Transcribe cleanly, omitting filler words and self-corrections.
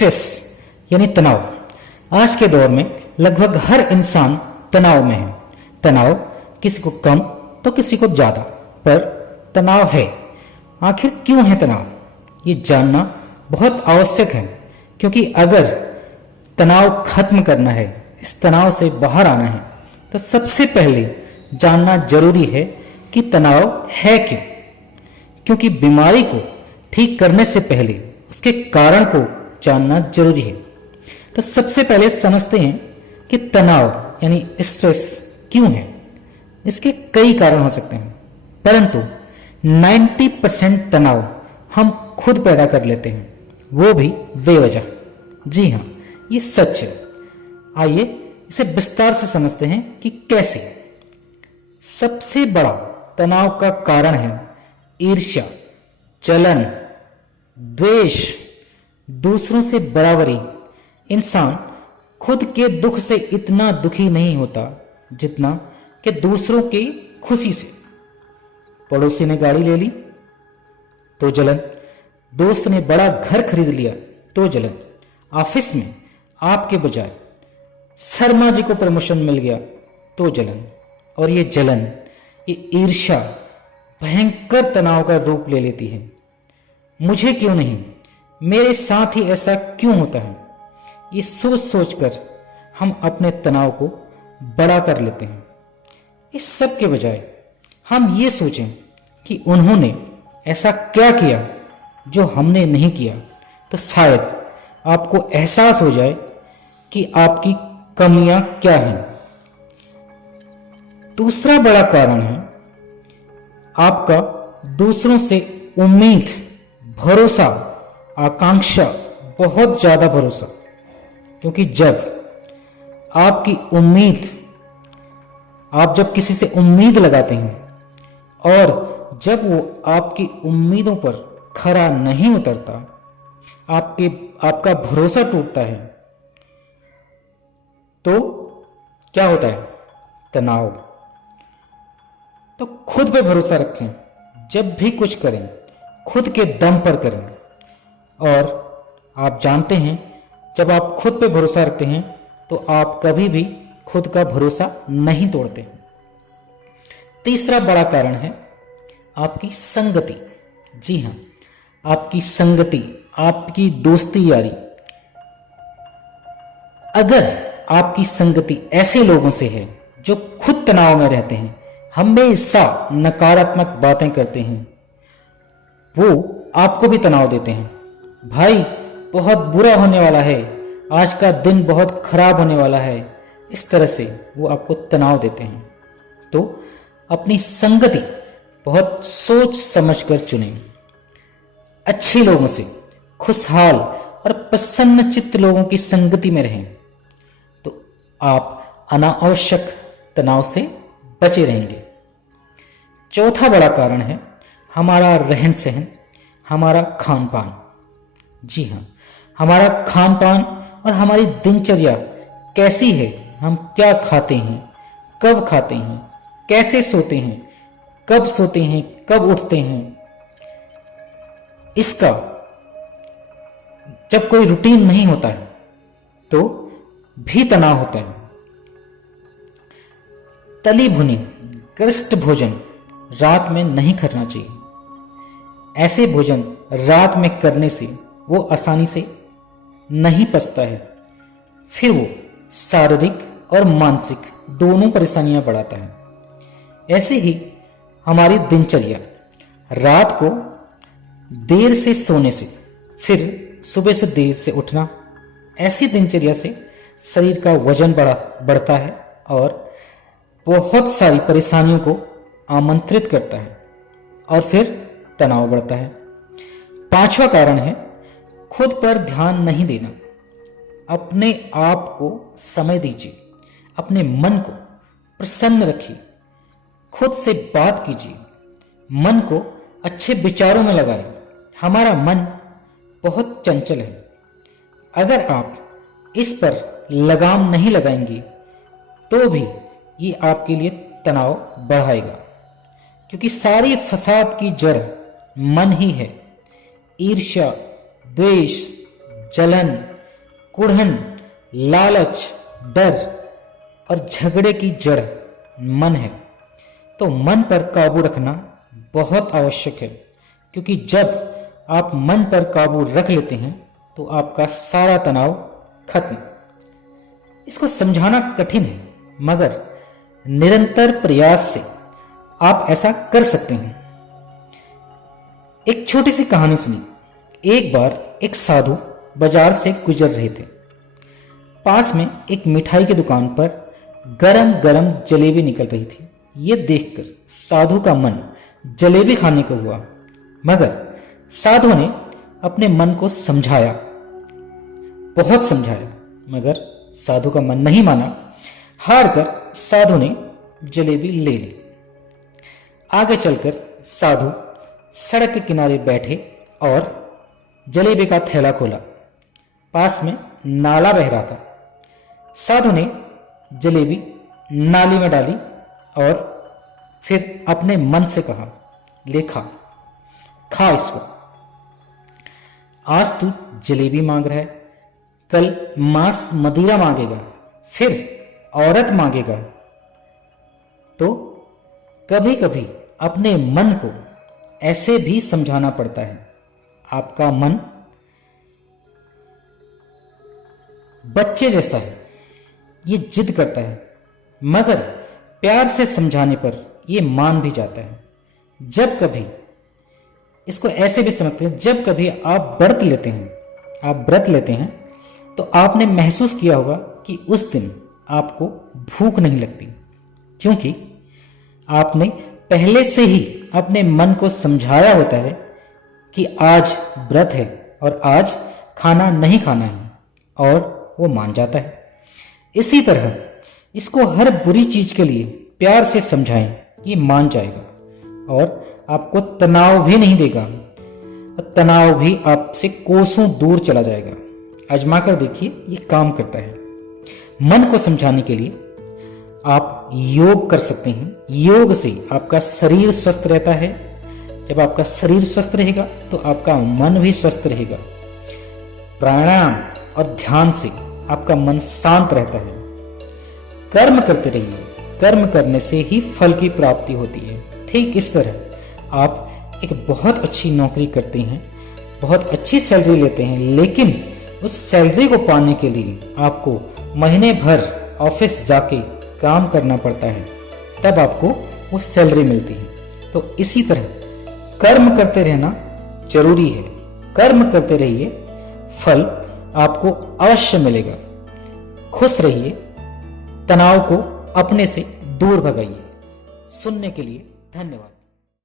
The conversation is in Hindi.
स्ट्रेस यानी तनाव। आज के दौर में लगभग हर इंसान तनाव में है। तनाव किसी को कम तो किसी को ज्यादा, पर तनाव है। आखिर क्यों है तनाव, ये जानना बहुत आवश्यक है, क्योंकि अगर तनाव खत्म करना है, इस तनाव से बाहर आना है, तो सबसे पहले जानना जरूरी है कि तनाव है क्यों। क्योंकि बीमारी को ठीक करने से पहले उसके कारण को जानना जरूरी है। तो सबसे पहले समझते हैं कि तनाव यानी स्ट्रेस क्यों है। इसके कई कारण हो सकते हैं, परंतु 90% तनाव हम खुद पैदा कर लेते हैं, वो भी बेवजह। जी हाँ, ये सच है। आइए इसे विस्तार से समझते हैं कि कैसे। सबसे बड़ा तनाव का कारण है ईर्ष्या, जलन, द्वेष, दूसरों से बराबरी। इंसान खुद के दुख से इतना दुखी नहीं होता जितना कि दूसरों की खुशी से। पड़ोसी ने गाड़ी ले ली तो जलन, दोस्त ने बड़ा घर खरीद लिया तो जलन, ऑफिस में आपके बजाय शर्मा जी को प्रमोशन मिल गया तो जलन। और ये जलन, ये ईर्ष्या भयंकर तनाव का रूप ले लेती है। मुझे क्यों नहीं, मेरे साथ ही ऐसा क्यों होता है, ये सोच सोच कर हम अपने तनाव को बड़ा कर लेते हैं। इस सब के बजाय हम ये सोचें कि उन्होंने ऐसा क्या किया जो हमने नहीं किया, तो शायद आपको एहसास हो जाए कि आपकी कमियां क्या हैं। दूसरा बड़ा कारण है आपका दूसरों से उम्मीद, भरोसा, आकांक्षा, बहुत ज्यादा भरोसा। क्योंकि आप जब किसी से उम्मीद लगाते हैं और जब वो आपकी उम्मीदों पर खरा नहीं उतरता, आपका भरोसा टूटता है, तो क्या होता है? तनाव। तो खुद पे भरोसा रखें। जब भी कुछ करें, खुद के दम पर करें। और आप जानते हैं, जब आप खुद पे भरोसा रखते हैं तो आप कभी भी खुद का भरोसा नहीं तोड़ते। तीसरा बड़ा कारण है आपकी संगति। जी हां, आपकी संगति, आपकी दोस्ती यारी। अगर आपकी संगति ऐसे लोगों से है जो खुद तनाव में रहते हैं, हमेशा नकारात्मक बातें करते हैं, वो आपको भी तनाव देते हैं। भाई बहुत बुरा होने वाला है, आज का दिन बहुत खराब होने वाला है, इस तरह से वो आपको तनाव देते हैं। तो अपनी संगति बहुत सोच समझ कर चुनें। अच्छे लोगों से, खुशहाल और प्रसन्न चित्त लोगों की संगति में रहें, तो आप अनावश्यक तनाव से बचे रहेंगे। चौथा बड़ा कारण है हमारा रहन सहन, हमारा खान पान। जी हाँ, हमारा खान पान और हमारी दिनचर्या कैसी है, हम क्या खाते हैं, कब खाते हैं, कैसे सोते हैं, कब उठते हैं, इसका जब कोई रूटीन नहीं होता है तो भी तनाव होता है। तली भुनी गरिष्ठ भोजन रात में नहीं करना चाहिए। ऐसे भोजन रात में करने से वो आसानी से नहीं पचता है, फिर वो शारीरिक और मानसिक दोनों परेशानियां बढ़ाता है। ऐसे ही हमारी दिनचर्या, रात को देर से सोने से फिर सुबह से देर से उठना, ऐसी दिनचर्या से शरीर का वजन बढ़ता है और बहुत सारी परेशानियों को आमंत्रित करता है और फिर तनाव बढ़ता है। पांचवा कारण है खुद पर ध्यान नहीं देना। अपने आप को समय दीजिए, अपने मन को प्रसन्न रखिए, खुद से बात कीजिए, मन को अच्छे विचारों में लगाएं। हमारा मन बहुत चंचल है। अगर आप इस पर लगाम नहीं लगाएंगे तो भी ये आपके लिए तनाव बढ़ाएगा, क्योंकि सारी फसाद की जड़ मन ही है। ईर्ष्या, द्वेष, जलन, कुढ़न, लालच, डर और झगड़े की जड़ मन है। तो मन पर काबू रखना बहुत आवश्यक है, क्योंकि जब आप मन पर काबू रख लेते हैं तो आपका सारा तनाव खत्म। इसको समझाना कठिन है, मगर निरंतर प्रयास से आप ऐसा कर सकते हैं। एक छोटी सी कहानी सुनिए। एक बार एक साधु बाजार से गुजर रहे थे। पास में एक मिठाई की दुकान पर गरम गरम जलेबी निकल रही थी। ये देखकर साधु का मन जलेबी खाने को हुआ, मगर साधु ने अपने मन को समझाया, बहुत समझाया, मगर साधु का मन नहीं माना। हार कर साधु ने जलेबी ले ली। आगे चलकर साधु सड़क के किनारे बैठे और जलेबी का थैला खोला। पास में नाला बह रहा था। साधु ने जलेबी नाली में डाली और फिर अपने मन से कहा, ले खा, खा इसको। आज तू जलेबी मांग रहा है, कल मांस मदिरा मांगेगा, फिर औरत मांगेगा। तो कभी कभी अपने मन को ऐसे भी समझाना पड़ता है। आपका मन बच्चे जैसा है, ये जिद करता है, मगर प्यार से समझाने पर ये मान भी जाता है। जब कभी इसको ऐसे भी समझते हैं, जब कभी आप व्रत लेते हैं तो आपने महसूस किया होगा कि उस दिन आपको भूख नहीं लगती, क्योंकि आपने पहले से ही अपने मन को समझाया होता है कि आज व्रत है और आज खाना नहीं खाना है, और वो मान जाता है। इसी तरह इसको हर बुरी चीज के लिए प्यार से समझाएं, ये मान जाएगा और आपको तनाव भी नहीं देगा। तनाव भी आपसे कोसों दूर चला जाएगा। आजमा कर देखिए, ये काम करता है। मन को समझाने के लिए आप योग कर सकते हैं। योग से आपका शरीर स्वस्थ रहता है। जब आपका शरीर स्वस्थ रहेगा तो आपका मन भी स्वस्थ रहेगा। प्राणायाम और ध्यान से आपका मन शांत रहता है। कर्म करते रहिए, कर्म करने से ही फल की प्राप्ति होती है। ठीक इस तरह आप एक बहुत अच्छी नौकरी करते हैं, बहुत अच्छी सैलरी लेते हैं, लेकिन उस सैलरी को पाने के लिए आपको महीने भर ऑफिस जाके काम करना पड़ता है, तब आपको वो सैलरी मिलती है। तो इसी तरह कर्म करते रहना जरूरी है। कर्म करते रहिए, फल आपको अवश्य मिलेगा। खुश रहिए, तनाव को अपने से दूर भगाइए। सुनने के लिए धन्यवाद।